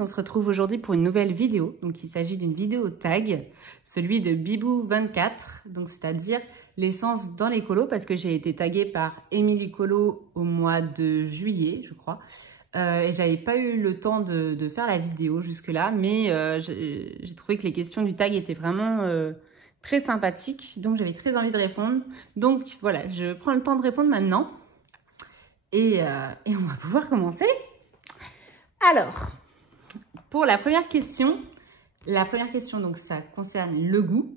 on se retrouve aujourd'hui pour une nouvelle vidéo. Donc il s'agit d'une vidéo tag, celui de Bibou24, donc c'est-à-dire l'essence dans les colos, parce que j'ai été taguée par Émilie Colo au mois de juillet, je crois. Et j'avais pas eu le temps de faire la vidéo jusque-là, mais j'ai trouvé que les questions du tag étaient vraiment très sympathiques, donc j'avais très envie de répondre. Donc voilà, je prends le temps de répondre maintenant. Et on va pouvoir commencer. Alors, pour la première question, donc ça concerne le goût.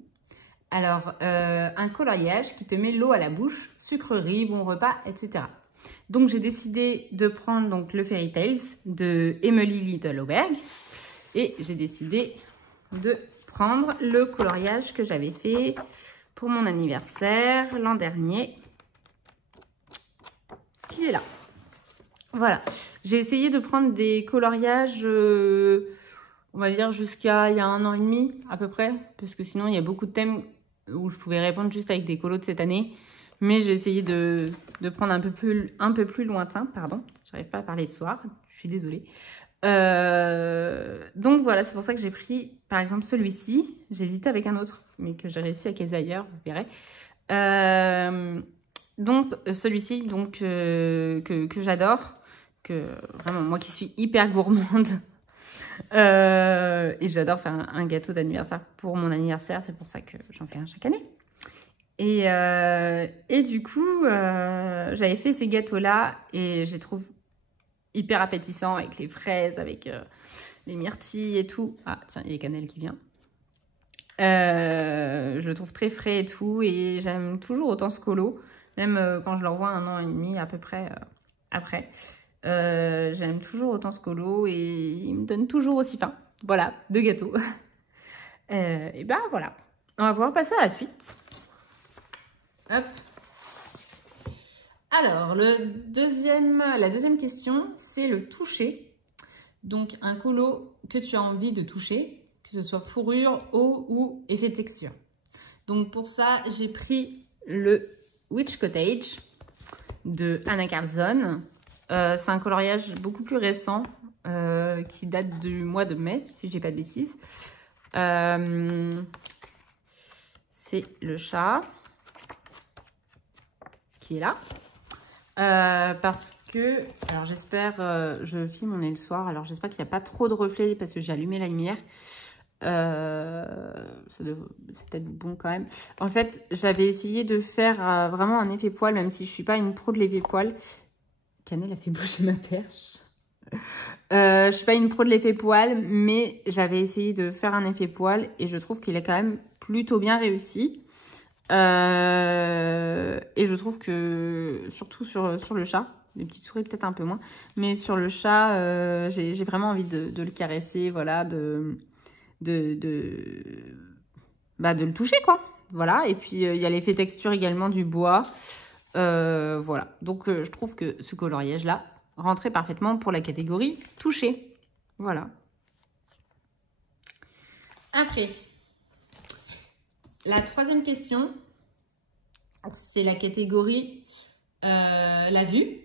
Alors, un coloriage qui te met l'eau à la bouche, sucrerie, bon repas, etc. Donc, j'ai décidé de prendre donc, le Fairy Tales de Emily Littleberg. Et j'ai décidé de prendre le coloriage que j'avais fait pour mon anniversaire l'an dernier, qui est là. Voilà, j'ai essayé de prendre des coloriages, on va dire jusqu'à il y a 1 an et demi à peu près, parce que sinon il y a beaucoup de thèmes où je pouvais répondre juste avec des colos de cette année. Mais j'ai essayé de prendre un peu plus lointain, pardon, j'arrive pas à parler ce soir, je suis désolée. Donc voilà, c'est pour ça que j'ai pris par exemple celui-ci. J'ai hésité avec un autre, mais que j'ai réussi à caser ailleurs, vous verrez. Donc celui-ci donc, que j'adore. Que vraiment, moi qui suis hyper gourmande, et j'adore faire un gâteau d'anniversaire pour mon anniversaire, c'est pour ça que j'en fais un chaque année. Et du coup, j'avais fait ces gâteaux-là et je les trouve hyper appétissants avec les fraises, avec les myrtilles et tout. Ah, tiens, il y a Cannelle qui vient. Je le trouve très frais et tout, et j'aime toujours autant ce colo, même quand je le revois 1 an et demi à peu près après. J'aime toujours autant ce colo et il me donne toujours aussi faim. Voilà, de gâteau. Et ben voilà, on va pouvoir passer à la suite. Hop. Alors, la deuxième question, c'est le toucher. Donc, un colo que tu as envie de toucher, que ce soit fourrure, eau ou effet texture. Donc, pour ça, j'ai pris le Witch Cottage de Anna Karlsson. C'est un coloriage beaucoup plus récent qui date du mois de mai, si je dis pas de bêtises. C'est le chat qui est là. Parce que, alors j'espère, je filme, on est le soir, alors j'espère qu'il n'y a pas trop de reflets parce que j'ai allumé la lumière. C'est peut-être bon quand même. En fait, j'avais essayé de faire vraiment un effet poil, même si je suis pas une pro de l'effet poil. Cannelle a fait bouger ma perche. Je suis pas une pro de l'effet poil, mais j'avais essayé de faire un effet poil et je trouve qu'il est quand même plutôt bien réussi. Et je trouve que, surtout sur le chat, les petites souris peut-être un peu moins, mais sur le chat, j'ai vraiment envie de le caresser, voilà, de le toucher, quoi. Voilà, et puis il y a l'effet texture également du bois. Voilà, donc je trouve que ce coloriage-là rentrait parfaitement pour la catégorie toucher. Voilà. Après, la troisième question, c'est la catégorie la vue.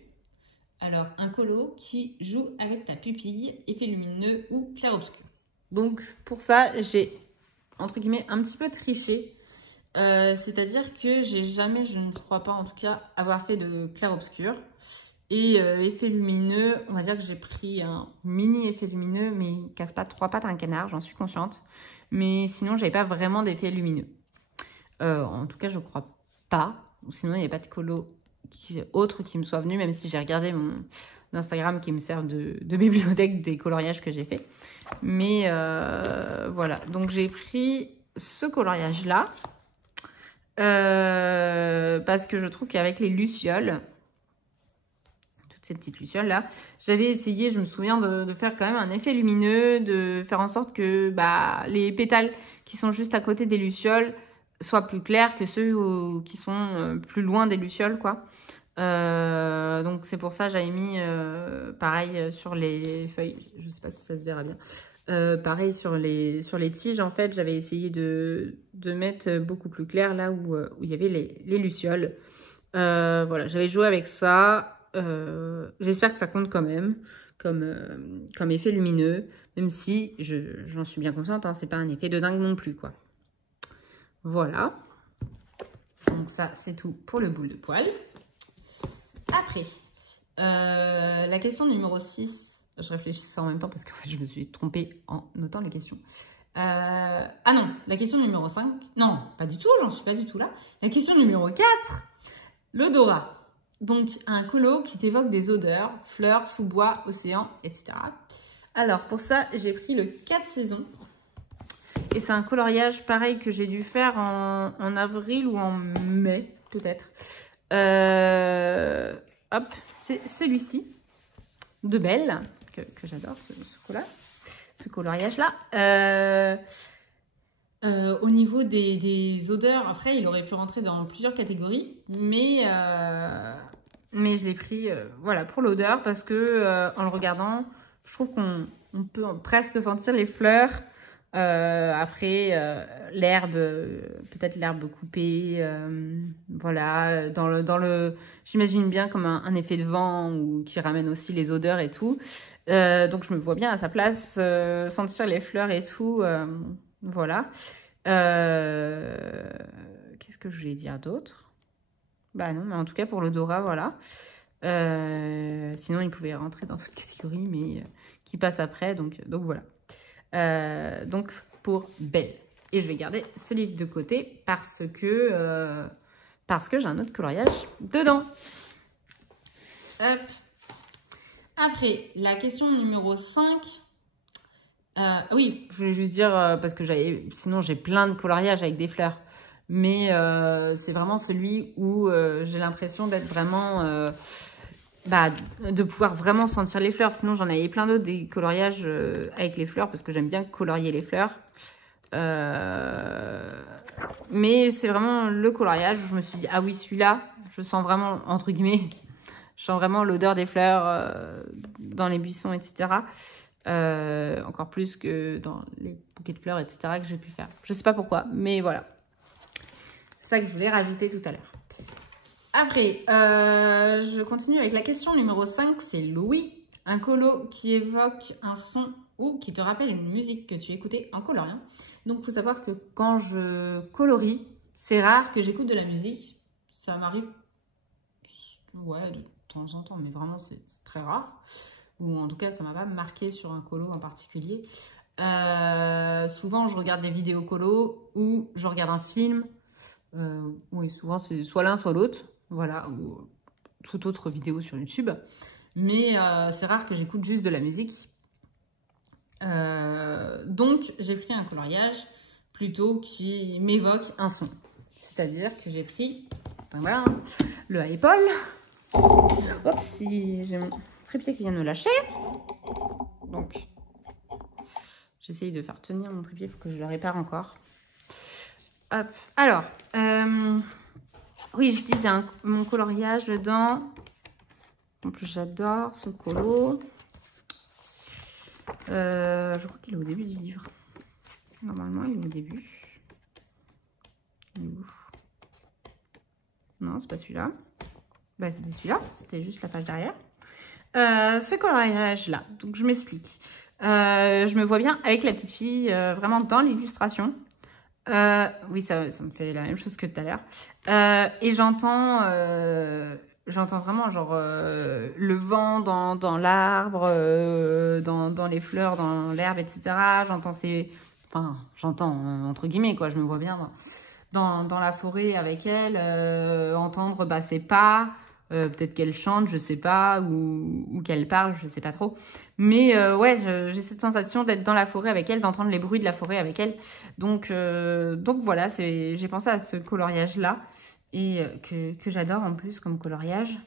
Alors, un colo qui joue avec ta pupille, effet lumineux ou clair-obscur. Donc, pour ça, j'ai, entre guillemets, un petit peu triché. C'est-à-dire que j'ai jamais, je ne crois pas en tout cas, avoir fait de clair-obscur. Et effet lumineux, on va dire que j'ai pris un mini effet lumineux, mais il ne casse pas 3 pattes à un canard, j'en suis consciente. Mais sinon, j'avais pas vraiment d'effet lumineux. En tout cas, je crois pas. Sinon, il n'y a pas de colo autre qui me soit venu, même si j'ai regardé mon Instagram qui me sert de bibliothèque des coloriages que j'ai fait. Mais voilà, donc j'ai pris ce coloriage-là. Parce que je trouve qu'avec les lucioles, toutes ces petites lucioles là, j'avais essayé, je me souviens de faire quand même un effet lumineux, de faire en sorte que les pétales qui sont juste à côté des lucioles soient plus clairs que ceux qui sont plus loin des lucioles, quoi. Donc c'est pour ça j'avais mis pareil sur les feuilles, je sais pas si ça se verra bien. Pareil sur les tiges, en fait, j'avais essayé de mettre beaucoup plus clair là où il y avait les lucioles. Voilà, j'avais joué avec ça. J'espère que ça compte quand même. comme effet lumineux, même si j'en suis bien consciente, hein, c'est pas un effet de dingue non plus, quoi. Voilà. Donc ça, c'est tout pour le boule de poil. Après, la question numéro 6, je réfléchissais en même temps parce que je me suis trompée en notant les questions. Ah non, la question numéro 5, non, pas du tout, j'en suis pas du tout là. La question numéro 4, l'odorat. Donc, un colo qui t'évoque des odeurs, fleurs, sous-bois, océan, etc. Alors, pour ça, j'ai pris le 4 saisons. Et c'est un coloriage pareil que j'ai dû faire en avril ou en mai, peut-être. Hop, c'est celui-ci, de Belle, que j'adore, ce coloriage-là. Au niveau des odeurs, après, il aurait pu rentrer dans plusieurs catégories, mais je l'ai pris voilà, pour l'odeur parce que en le regardant, je trouve qu'on peut presque sentir les fleurs. Après, l'herbe, peut-être l'herbe coupée, voilà, j'imagine bien comme un effet de vent ou qui ramène aussi les odeurs et tout. Donc, je me vois bien à sa place sentir les fleurs et tout. Voilà. Qu'est-ce que je voulais dire d'autre? Bah non, mais en tout cas pour l'odorat, voilà. Sinon, il pouvait rentrer dans toute catégorie, mais qui passe après, donc voilà. Donc pour Belle. Et je vais garder ce livre de côté parce que j'ai un autre coloriage dedans. Hop. Après, la question numéro 5. Oui, je voulais juste dire, parce que sinon j'ai plein de coloriages avec des fleurs. Mais c'est vraiment celui où j'ai l'impression d'être vraiment... de pouvoir vraiment sentir les fleurs. Sinon, j'en avais plein d'autres, des coloriages avec les fleurs, parce que j'aime bien colorier les fleurs. Mais c'est vraiment le coloriage où je me suis dit, ah oui, celui-là, je sens vraiment, entre guillemets, je sens vraiment l'odeur des fleurs dans les buissons, etc. Encore plus que dans les bouquets de fleurs, etc. que j'ai pu faire. Je sais pas pourquoi, mais voilà. C'est ça que je voulais rajouter tout à l'heure. Après, je continue avec la question numéro 5, c'est Louis. Un colo qui évoque un son ou qui te rappelle une musique que tu écoutais en coloriant. Donc, il faut savoir que quand je colorie, c'est rare que j'écoute de la musique. Ça m'arrive, ouais, de temps en temps, mais vraiment, c'est très rare. Ou en tout cas, ça m'a pas marqué sur un colo en particulier. Souvent, je regarde des vidéos colo ou je regarde un film. Oui, souvent, c'est soit l'un, soit l'autre. Voilà, ou toute autre vidéo sur YouTube. Mais c'est rare que j'écoute juste de la musique. Donc, j'ai pris un coloriage plutôt qui m'évoque un son. C'est-à-dire que j'ai pris, enfin, voilà, le Hi-Paul. Hop, si j'ai mon trépied qui vient de me lâcher. Donc, j'essaye de faire tenir mon trépied, il faut que je le répare encore. Hop, alors, oui, j'utilise mon coloriage dedans. En plus, j'adore ce colo. Je crois qu'il est au début du livre. Normalement, il est au début. Il est où? Non, c'est pas celui-là. Bah, c'était celui-là. C'était juste la page derrière. Ce coloriage-là. Donc, je m'explique. Je me vois bien avec la petite fille, vraiment dans l'illustration. Oui, ça me fait la même chose que tout à l'heure. Et j'entends vraiment genre le vent dans l'arbre, dans les fleurs, dans l'herbe, etc. J'entends entre guillemets quoi. Je me vois bien dans la forêt avec elle, entendre ses pas. Peut-être qu'elle chante, je sais pas, ou qu'elle parle, je sais pas trop. Mais ouais, j'ai cette sensation d'être dans la forêt avec elle, d'entendre les bruits de la forêt avec elle. Donc voilà, j'ai pensé à ce coloriage-là, et que j'adore en plus comme coloriage.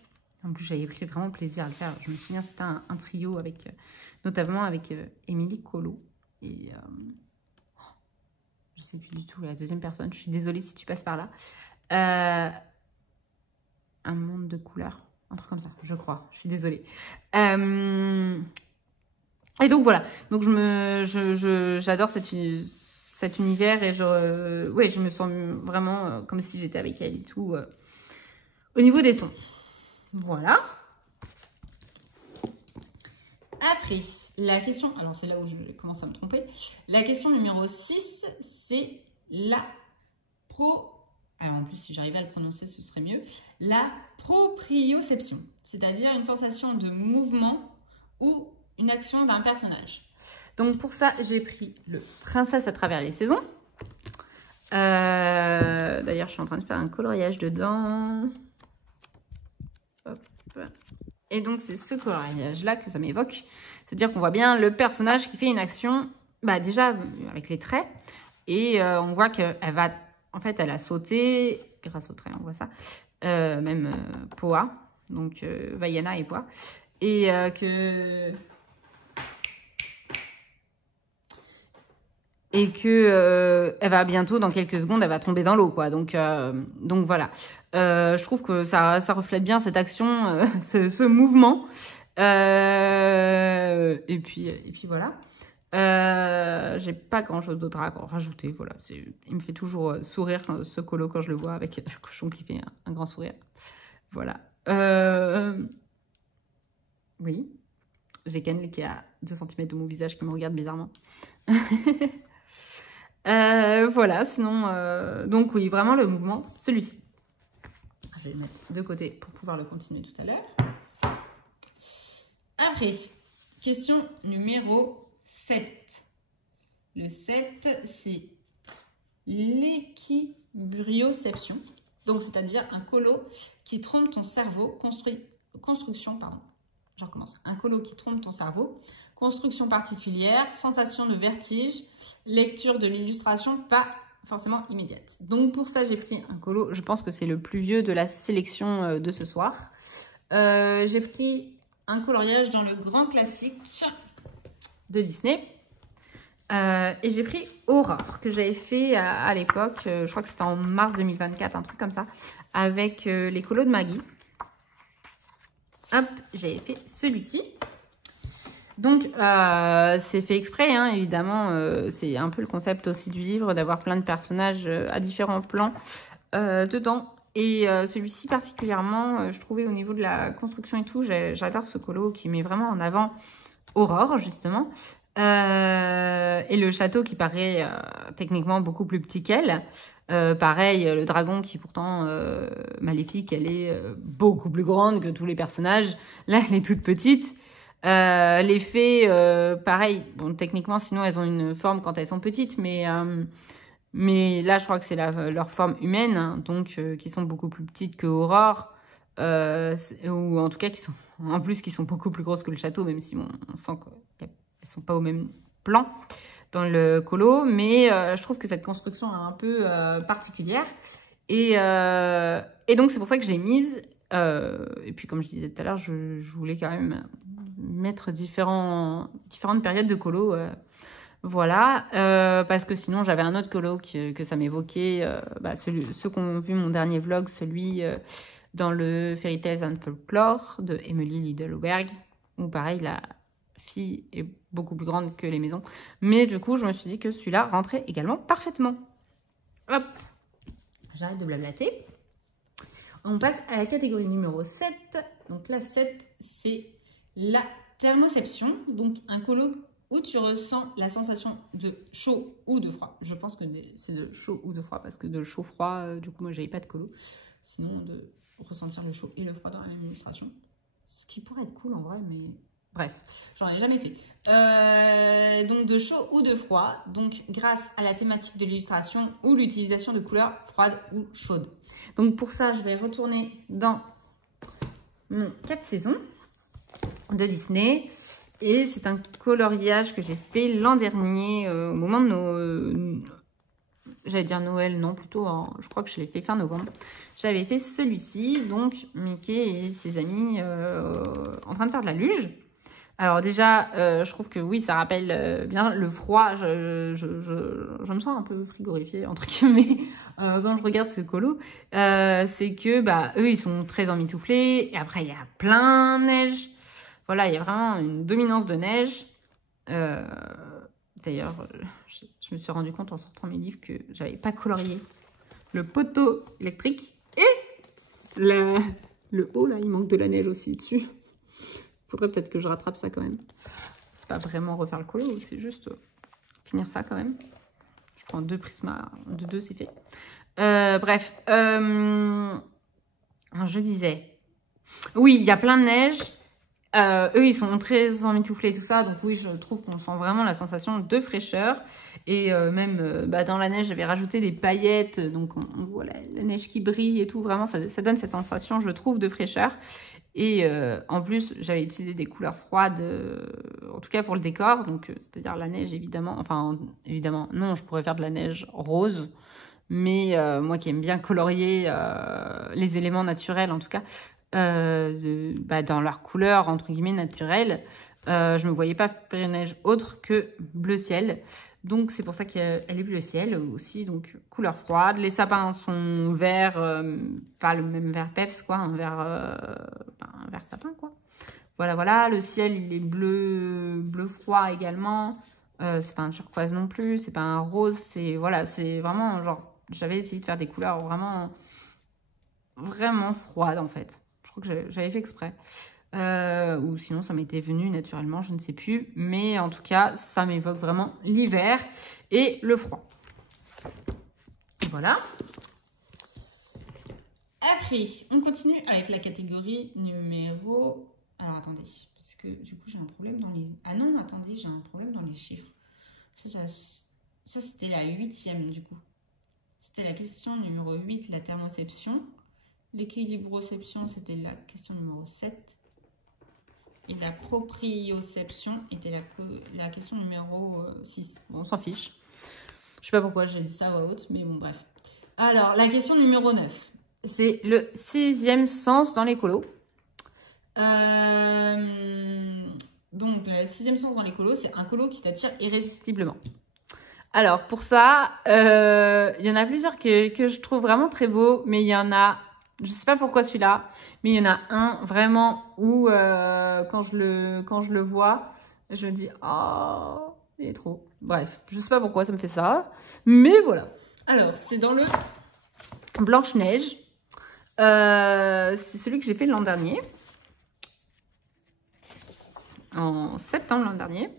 En plus, j'avais pris vraiment plaisir à le faire. Je me souviens, c'était un trio, notamment avec Émilie Colo. Et je sais plus du tout la deuxième personne, je suis désolée si tu passes par là. Un monde de couleurs, un truc comme ça, je crois. Je suis désolée. Et donc voilà. Donc j'adore cet univers et je me sens vraiment comme si j'étais avec elle et tout. Au niveau des sons. Voilà. Après, la question, alors c'est là où je commence à me tromper. La question numéro 6, c'est la alors en plus, si j'arrivais à le prononcer, ce serait mieux. La proprioception, c'est-à-dire une sensation de mouvement ou une action d'un personnage. Donc pour ça, j'ai pris le Princesse à travers les saisons. D'ailleurs, je suis en train de faire un coloriage dedans. Hop. Et donc, c'est ce coloriage-là que ça m'évoque. C'est-à-dire qu'on voit bien le personnage qui fait une action, bah déjà avec les traits. Et on voit qu'elle va, en fait, elle a sauté, grâce aux traits, on voit ça, même Poa, donc Vaiana et Poa. Et elle va bientôt, dans quelques secondes, elle va tomber dans l'eau, quoi. Donc voilà. Je trouve que ça reflète bien cette action, ce mouvement. Et puis voilà. J'ai pas grand chose d'autre à rajouter. Voilà, il me fait toujours sourire ce colo quand je le vois avec le cochon qui fait un grand sourire. Voilà. Oui. J'ai Ken qui a 2 cm de mon visage qui me regarde bizarrement. Voilà, sinon, donc oui, vraiment le mouvement, celui-ci. Je vais le mettre de côté pour pouvoir le continuer tout à l'heure. Après, question numéro 7. Le 7, c'est l'équibrioception. Donc, c'est-à-dire un colo qui trompe ton cerveau, construction, pardon. Je recommence. Un colo qui trompe ton cerveau, construction particulière, sensation de vertige, lecture de l'illustration pas forcément immédiate. Donc pour ça, j'ai pris un colo, je pense que c'est le plus vieux de la sélection de ce soir. J'ai pris un coloriage dans le grand classique de Disney. Et j'ai pris Aurore, que j'avais fait à l'époque, je crois que c'était en mars 2024, un truc comme ça, avec les colos de Maggie. Hop, j'avais fait celui-ci. Donc, c'est fait exprès, hein, évidemment. C'est un peu le concept aussi du livre, d'avoir plein de personnages à différents plans dedans. Et celui-ci particulièrement, je trouvais au niveau de la construction et tout, j'adore ce colo qui met vraiment en avant Aurore, justement. Et le château qui paraît techniquement beaucoup plus petit qu'elle. Pareil, le dragon qui pourtant maléfique, elle est beaucoup plus grande que tous les personnages. Là, elle est toute petite. Les fées, pareil, bon, techniquement, sinon elles ont une forme quand elles sont petites, mais là, je crois que c'est leur forme humaine, hein, donc qui sont beaucoup plus petites que Aurore, ou en tout cas qui sont beaucoup plus grosses que le château, même si on sent qu'elles sont pas au même plan dans le colo, mais je trouve que cette construction est un peu particulière, et donc c'est pour ça que je l'ai mise. Et puis comme je disais tout à l'heure, je voulais quand même mettre différentes périodes de colo, voilà, parce que sinon j'avais un autre colo que ça m'évoquait, ceux qui ont vu mon dernier vlog, celui dans le Fairy Tales and Folklore de Emily Liddellberg, où pareil la fille est beaucoup plus grande que les maisons, mais du coup je me suis dit que celui-là rentrait également parfaitement. Hop, j'arrête de blablater. On passe à la catégorie numéro 7. Donc la 7, c'est la thermoception. Donc un colo où tu ressens la sensation de chaud ou de froid. Je pense que c'est de chaud ou de froid parce que de chaud-froid, du coup, moi, j'avais pas de colo. Sinon, de ressentir le chaud et le froid dans la même illustration. Ce qui pourrait être cool en vrai, mais bref, j'en ai jamais fait. Donc de chaud ou de froid, donc grâce à la thématique de l'illustration ou l'utilisation de couleurs froides ou chaudes. Donc pour ça, je vais retourner dans mon 4 saisons de Disney. Et c'est un coloriage que j'ai fait l'an dernier au moment de nos... J'allais dire Noël, non, plutôt, je crois que je l'ai fait fin novembre. J'avais fait celui-ci, donc Mickey et ses amis en train de faire de la luge. Alors déjà, je trouve que oui, ça rappelle bien le froid. Je me sens un peu frigorifiée, entre guillemets, quand je regarde ce colo. C'est que, eux, ils sont très emmitouflés. Et après, il y a plein de neige. Voilà, il y a vraiment une dominance de neige. D'ailleurs, je me suis rendu compte en sortant mes livres que j'avais pas colorié le poteau électrique. Et le haut, là, il manque de la neige aussi dessus. Faudrait peut-être que je rattrape ça quand même. C'est pas vraiment refaire le colo, c'est juste finir ça quand même. Je prends 2 Prisma, de 2 c'est fait. Bref, je disais, oui, il y a plein de neige. Eux, ils sont très emmitouflés et tout ça. Donc oui, je trouve qu'on sent vraiment la sensation de fraîcheur. Et même dans la neige, j'avais rajouté des paillettes. Donc on voit la neige qui brille et tout. Vraiment, ça donne cette sensation, je trouve, de fraîcheur. Et en plus, j'avais utilisé des couleurs froides, en tout cas pour le décor. Donc c'est-à-dire la neige, évidemment. Enfin, évidemment, non, je pourrais faire de la neige rose. Mais moi qui aime bien colorier les éléments naturels, en tout cas, dans leur couleur, entre guillemets, naturelle, je me voyais pas faire une neige autre que bleu ciel. Donc, c'est pour ça qu'elle est bleu ciel aussi, donc couleur froide. Les sapins sont verts, pas le même vert peps, quoi, un vert sapin, quoi. Voilà, voilà. Le ciel, il est bleu froid également. C'est pas un turquoise non plus, c'est pas un rose, c'est voilà, c'est vraiment genre, j'avais essayé de faire des couleurs vraiment froides en fait. Je crois que j'avais fait exprès. Ou sinon ça m'était venu naturellement, je ne sais plus. Mais en tout cas, ça m'évoque vraiment l'hiver et le froid. Voilà. Après, on continue avec la catégorie numéro... Alors attendez, parce que du coup j'ai un problème dans les... Ah non, attendez, j'ai un problème dans les chiffres. Ça c'était la 8e du coup. C'était la question numéro 8, la thermoception. L'équilibroception, c'était la question numéro 7. Et la proprioception était la question numéro 6. Bon, on s'en fiche. Je sais pas pourquoi j'ai dit ça à voix haute, mais bon, bref. Alors, la question numéro 9. C'est le 6e sens dans les colos. Donc, le 6e sens dans les colos, c'est un colo qui t'attire irrésistiblement. Alors, pour ça, il y en a plusieurs que je trouve vraiment très beaux, mais il y en a... Je sais pas pourquoi celui-là, mais il y en a un vraiment où quand je le vois, je me dis « Oh, il est trop... » Bref, je sais pas pourquoi ça me fait ça, mais voilà. Alors, c'est dans le Blanche-Neige. C'est celui que j'ai fait l'an dernier. En septembre l'an dernier.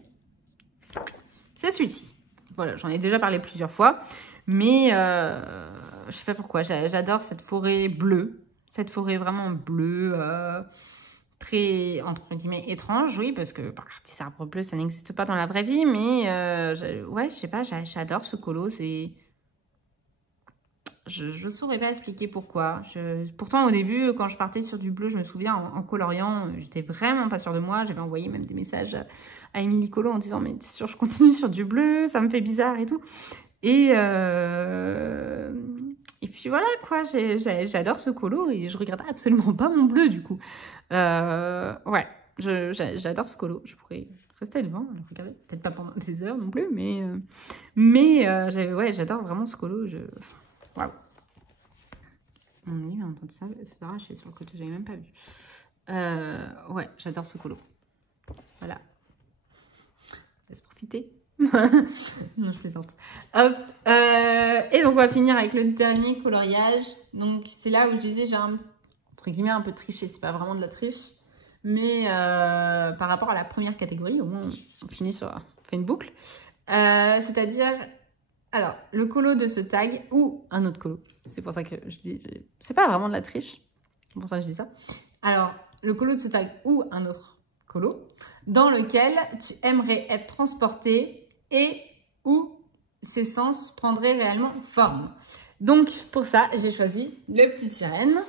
C'est celui-ci. Voilà, j'en ai déjà parlé plusieurs fois, mais... je sais pas pourquoi, j'adore cette forêt bleue. Cette forêt vraiment bleue, très, entre guillemets, étrange, oui, parce que ces arbres bleus, ça n'existe pas dans la vraie vie, mais ouais, je sais pas, j'adore ce colo, c'est... Je saurais pas expliquer pourquoi. Pourtant, au début, quand je partais sur du bleu, je me souviens, en coloriant, j'étais vraiment pas sûre de moi. J'avais envoyé même des messages à Émilie Colo en disant « Mais t'es sûre, je continue sur du bleu, ça me fait bizarre et tout. » Et puis voilà, quoi, j'adore ce colo et je regrette absolument pas mon bleu, du coup. Ouais, j'adore ce colo. Je pourrais rester devant, le regarder. Peut-être pas pendant des heures non plus, mais ouais, j'adore vraiment ce colo. Waouh. Mon nez est en train de s'arracher sur le côté, j'avais même pas vu. Ouais, j'adore ce colo. Voilà. Laisse profiter. Non, je plaisante. Hop. Et donc, on va finir avec le dernier coloriage. Donc, c'est là où je disais, j'ai entre guillemets un peu triché. C'est pas vraiment de la triche. Mais par rapport à la première catégorie, au moins, on finit sur... On fait une boucle. C'est-à-dire, alors, le colo de ce tag ou un autre colo. C'est pour ça que je dis... C'est pas vraiment de la triche. C'est pour ça que je dis ça. Alors, le colo de ce tag ou un autre colo dans lequel tu aimerais être transporté et où ces sens prendraient réellement forme. Donc, pour ça, j'ai choisi le petit sirène.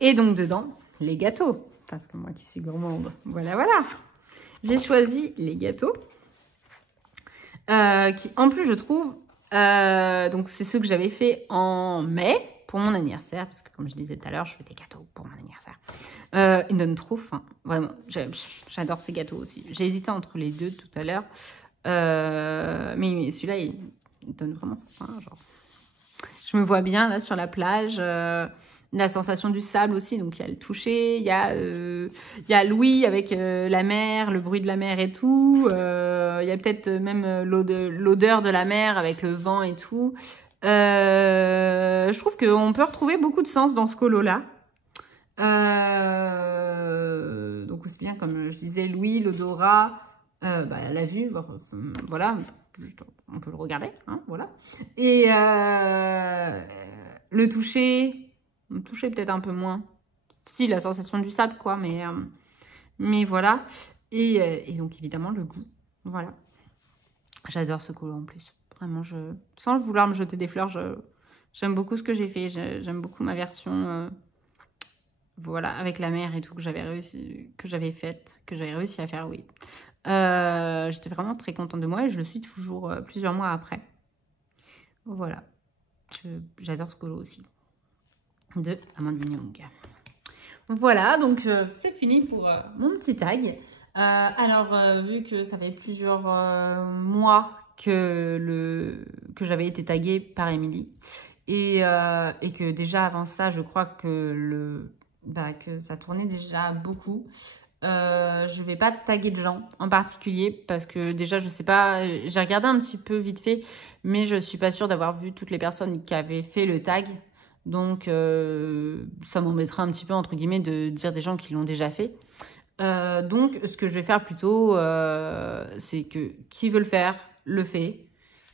Et donc, dedans, les gâteaux. Parce que moi qui suis gourmande, voilà, voilà. J'ai choisi les gâteaux. Qui, en plus, je trouve... donc, c'est ceux que j'avais fait en mai pour mon anniversaire. Parce que, comme je disais tout à l'heure, je fais des gâteaux pour mon anniversaire. Ils me donnent trop faim. Vraiment, j'adore ces gâteaux aussi. J'ai hésité entre les deux tout à l'heure. Mais celui-là, il donne vraiment faim. Genre. Je me vois bien là sur la plage. La sensation du sable aussi. Donc, il y a le toucher. Il y a Louis avec la mer, le bruit de la mer et tout. Il y a peut-être même l'odeur de la mer avec le vent et tout. Je trouve qu'on peut retrouver beaucoup de sens dans ce colo-là. Donc donc aussi bien, comme je disais, l'ouïe, l'odorat, la vue, voilà, on peut le regarder, hein, voilà. Et le toucher peut-être un peu moins. Si, la sensation du sable, quoi, mais voilà. Et donc, évidemment, le goût, voilà. J'adore ce colo en plus. Vraiment, sans vouloir me jeter des fleurs, j'aime beaucoup ce que j'ai fait. J'aime beaucoup ma version, voilà, avec la mer et tout, que j'avais réussi à faire, oui. J'étais vraiment très contente de moi et je le suis toujours plusieurs mois après. Voilà. J'adore ce colo aussi. De Amandine Young. Voilà, donc c'est fini pour mon petit tag. Vu que ça fait plusieurs mois que j'avais été taguée par Émilie et que déjà avant ça, je crois que ça tournait déjà beaucoup. Je vais pas taguer de gens en particulier parce que déjà je sais pas, j'ai regardé un petit peu vite fait, mais je suis pas sûre d'avoir vu toutes les personnes qui avaient fait le tag. Donc, ça m'embêterait un petit peu, entre guillemets, de dire des gens qui l'ont déjà fait. Donc, ce que je vais faire plutôt, c'est que qui veut le faire, le fait.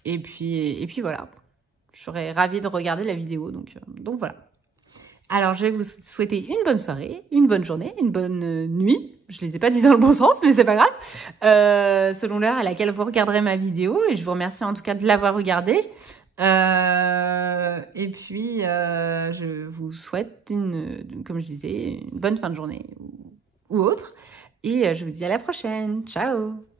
Et puis voilà. Je serais ravie de regarder la vidéo. Donc voilà. Alors, je vais vous souhaiter une bonne soirée, une bonne journée, une bonne nuit. Je ne les ai pas dit dans le bon sens, mais c'est pas grave. Selon l'heure à laquelle vous regarderez ma vidéo. Et je vous remercie en tout cas de l'avoir regardée. Je vous souhaite comme je disais, une bonne fin de journée ou autre. Et je vous dis à la prochaine. Ciao!